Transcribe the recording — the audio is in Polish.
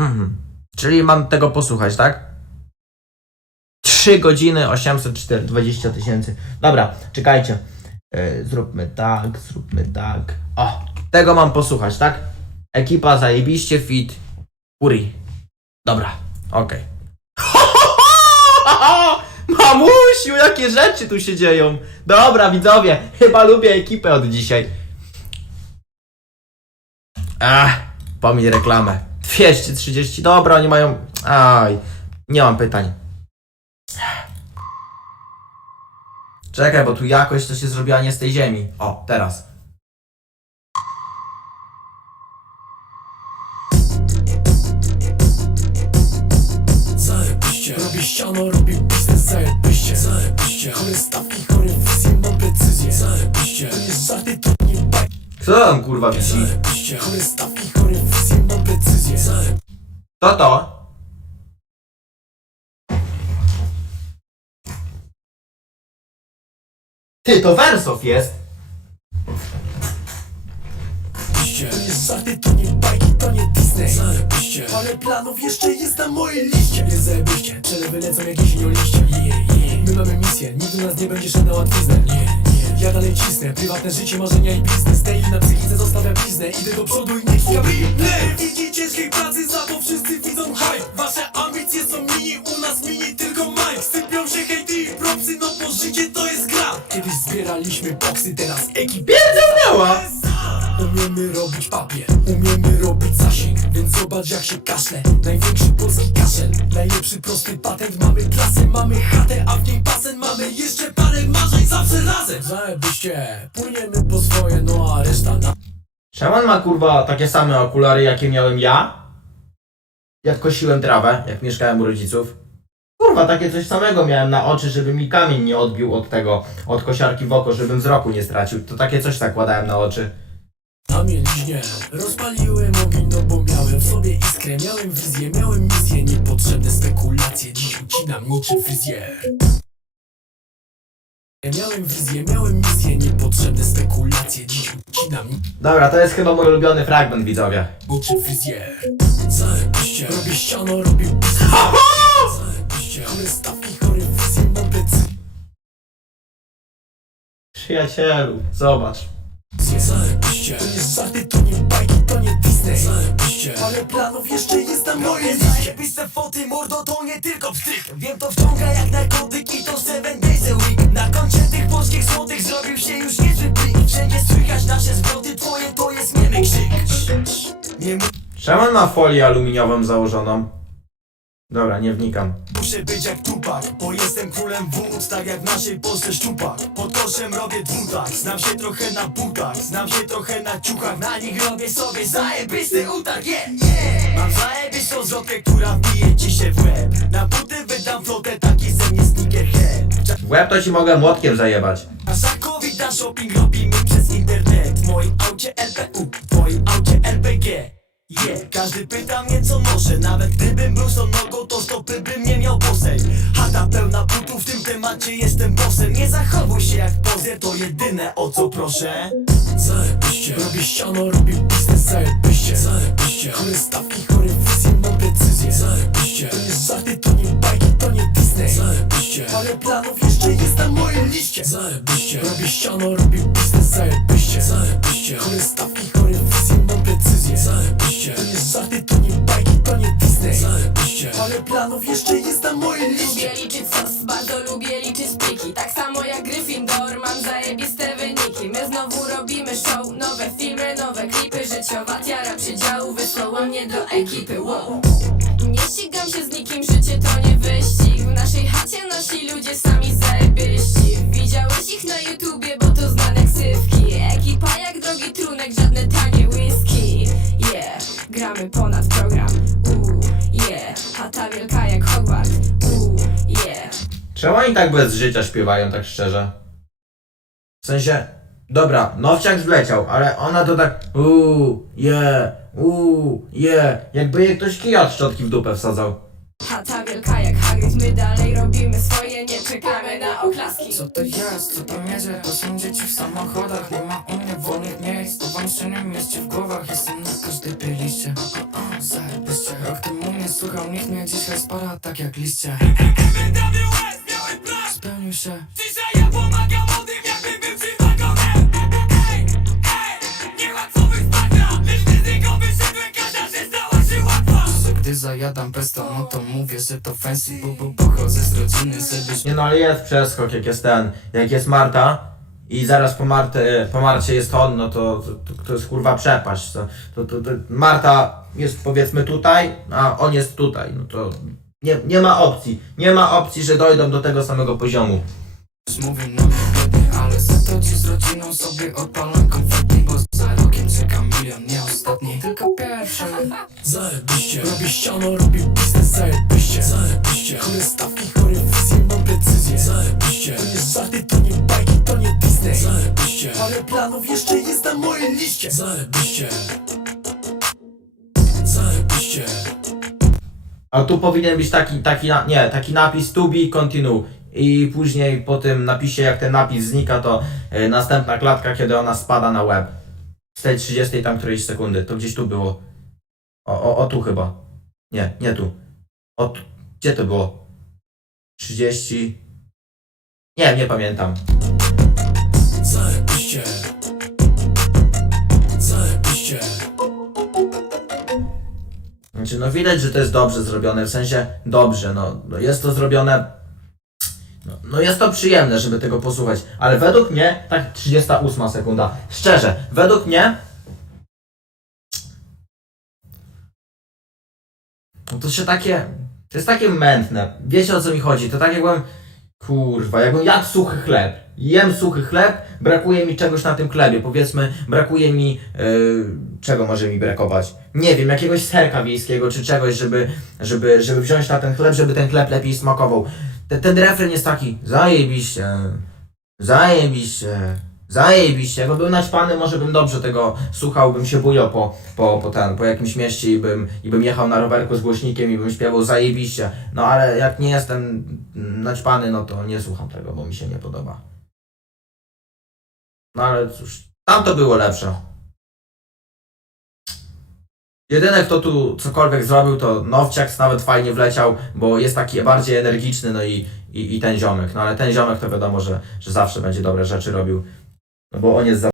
Mhm. Czyli mam tego posłuchać, tak? 3 godziny 820 tysięcy. Dobra, czekajcie. Yy, zróbmy tak, zróbmy tak. O, tego mam posłuchać, tak? Ekipa zajebiście fit. Uri. Dobra, okej. Mamusiu, jakie rzeczy tu się dzieją. Dobra, widzowie, chyba lubię ekipę od dzisiaj. Ach, pomij reklamę. 230, dobra, oni mają... Aj, nie mam pytań. Czekaj, bo tu jakoś to się zrobiła nie z tej ziemi. O, teraz. Zajebiście Robię ściano, robię biznes, zajebiście Zajebiście Chore stawki, chore wizje, mam precyzję Zajebiście To nie żarty, to nie Co tam kurwa wisi? Zajebiście Chore stawki, To to? Ty, to Wersow jest. To nie żarty, to nie bajki, to nie Disney. Zajebiście. Parę planów jeszcze jest na mojej liście. Nie zajebiście. Czele wylecą jak jesień o liście. Yeah, yeah. My mamy misję, nikt u nas nie będzie szedł na łatwiznę. Nie. Ja dalej cisnę, prywatne życie, marzenia i biznes. Daily na psychice zostawia bliznę Idę do przodu i nie kika Nie widzi. Ciężkiej pracy, za to wszyscy widzą hype Wasze ambicje są mini, u nas mini tylko Mike Sypią się hejty i propsy, no bo życie to jest gra. Kiedyś zbieraliśmy boksy, teraz ekipy Działa. Umiemy robić papier, umiemy robić zasięg. Więc zobacz jak się kaszle. Największy polski kaszel Najlepszy prosty patent. Mamy klasę, mamy chatę A w niej basen. Mamy jeszcze parę marzeń Zawsze razem Zajebiście Płyniemy po swoje, no a reszta na on ma kurwa takie same okulary, jakie miałem ja? Jak kosiłem trawę, jak mieszkałem u rodziców. Kurwa, takie coś samego miałem na oczy, żeby mi kamień nie odbił od tego, od kosiarki w oko, żebym wzroku nie stracił. To takie coś zakładałem na oczy. Na mieliźnie Rozpaliłem ogień, no bo miałem w sobie iskrę Miałem wizję, miałem misję Niepotrzebne spekulacje Dziś ucinam niczym fryzjer Miałem wizję, miałem misję Niepotrzebne spekulacje. Dziś ucinam Dobra, to jest chyba mój ulubiony fragment, widzowie. niczym fryzjer Zajebiście Robię ściano, robię biznes Zajebiście Chore stawki, chore wizje, mam decyzję Przyjacielu, zobacz. Zajebiście To nie żarty, to nie bajki, to nie Disney. Zajebiście Parę planów jeszcze jest na mojej liście. Zajebiste foty, mordo, to nie tylko pstryk Wiem, to wciąga jak narkotyki, to 7 days a week On ma folię aluminiową założoną? Dobra, nie wnikam. muszę być jak Tupak Bo jestem królem wód, tak jak w naszej Polsce szczupak. Pod koszem robię dwutak, znam się trochę na butach Znam się trochę na ciuchach, na nich robię sobie zajebisty utarg Yeah, yeah! Mam zajebistą zwrotkę, która wbije ci się w łeb. Na buty wydam flotę, taki ze mnie sneakerhead W łeb to ci mogę młotkiem zajebać. A Żakowi na shopping robimy przez internet. W moim aucie LPU, w twoim aucie LPG Yeah, każdy pyta mnie co noszę. Nawet gdybym był tą nogą, to stopy bym nie miał bosej Chata pełna butów, w tym temacie jestem bossem. Nie zachowuj się jak pozer, to jedyne o co proszę. Zajebiście. Robię ściano, robię biznes, zajebiście. Zajebiście. Chore stawki, chore wizje, mam decyzję Zajebiście. To nie żarty, to nie bajki, to nie Disney. Zajebiście. Parę planów jeszcze jest na mojej liście. Zajebiście. Robię ściano, robię biznes, zajebiście. Zajebiście. Chore stawki, wielka jak Hogwart Uuu, yeah Czemu oni tak bez życia śpiewają, tak szczerze? W sensie, dobra, nowciak zleciał, ale ona to tak uuu, je, uuu, je, jakby jej ktoś kija od szczotki w dupę wsadzał. Chata wielka jak Hagrid, my dalej robimy swoje, nie czekamy na oklaski Co to jest, co tam jedzie? To są dzieci w samochodach Nie ma u mnie wolnych miejsc To wam się nie mieści w głowach Jestem na każdej O, o, o, Zajebiście, rok temu Kocham, niech mnie dzisiaj spara tak jak liście. Spełnił się. Dzisiaj ja pomagam młodym jakby był przywagonem Ej, ej, nie łatwowych spadra Lecz ty z niego wyszedłem, każda rzecz stała się łatwa. Że gdy zajadam pesto, no to mówię, że to fancy Bo, bo pochodzę z rodziny, żebyś Nie no, ale jest przeskok, jak jest ten, jak jest Marta i zaraz po, Marty, po Marcie jest on, no to, to, to jest kurwa przepaść. To, to, to, to Marta jest powiedzmy tutaj, a on jest tutaj. No to nie, nie ma opcji. Nie ma opcji, że dojdą do tego samego poziomu. Mówię, no ale za to dziś z rodziną sobie odpalam konfetti Bo za rokiem czeka milion, nie ostatni, tylko pierwszy Zajebiście Robię ściano, robię biznes, zajebiście Zajebiście Chore stawki, chore wizje, mam precyzję Zajebiście To nie żarty, to nie bajki, Disney Zajebiście Parę planów jeszcze jest na mojej liście Zajebiście Zajebiście A tu powinien być taki, taki, na- nie, taki napis to be continue. I później po tym napisie, jak ten napis znika, to e, następna klatka, kiedy ona spada na web. Z tej 30 tam którejś sekundy. To gdzieś tu było. O, o, o tu chyba. Nie, nie tu. O, tu. gdzie to było? 30. Nie, nie pamiętam. Zajebiście Zajebiście Znaczy, no widać, że to jest dobrze zrobione, w sensie dobrze, no, no jest to zrobione. No, no jest to przyjemne, żeby tego posłuchać, ale według mnie, tak 38 sekunda, szczerze, według mnie. No to się takie. To jest takie mętne. Wiecie o co mi chodzi? To tak jakbym. Kurwa, jakbym jadł suchy chleb. Jem suchy chleb, brakuje mi czegoś na tym chlebie. Powiedzmy, brakuje mi. Yy, czego może mi brakować? Nie wiem, jakiegoś serka wiejskiego czy czegoś, żeby, żeby, żeby wziąć na ten chleb, żeby ten chleb lepiej smakował. Ten, ten refren jest taki. Zajebiście. Zajebiście. Zajebiście. Jakbym był naćpany, może bym dobrze tego słuchał, bym się bujał po, po, po, ten, po jakimś mieście i bym, i bym jechał na rowerku z głośnikiem i bym śpiewał zajebiście. No ale jak nie jestem naćpany, no to nie słucham tego, bo mi się nie podoba. No ale cóż, tam to było lepsze. Jedyny, kto tu cokolwiek zrobił, to Nowciak nawet fajnie wleciał, bo jest taki bardziej energiczny, no i, i, i ten ziomek. No ale ten ziomek to wiadomo, że, że zawsze będzie dobre rzeczy robił. No bo on jest za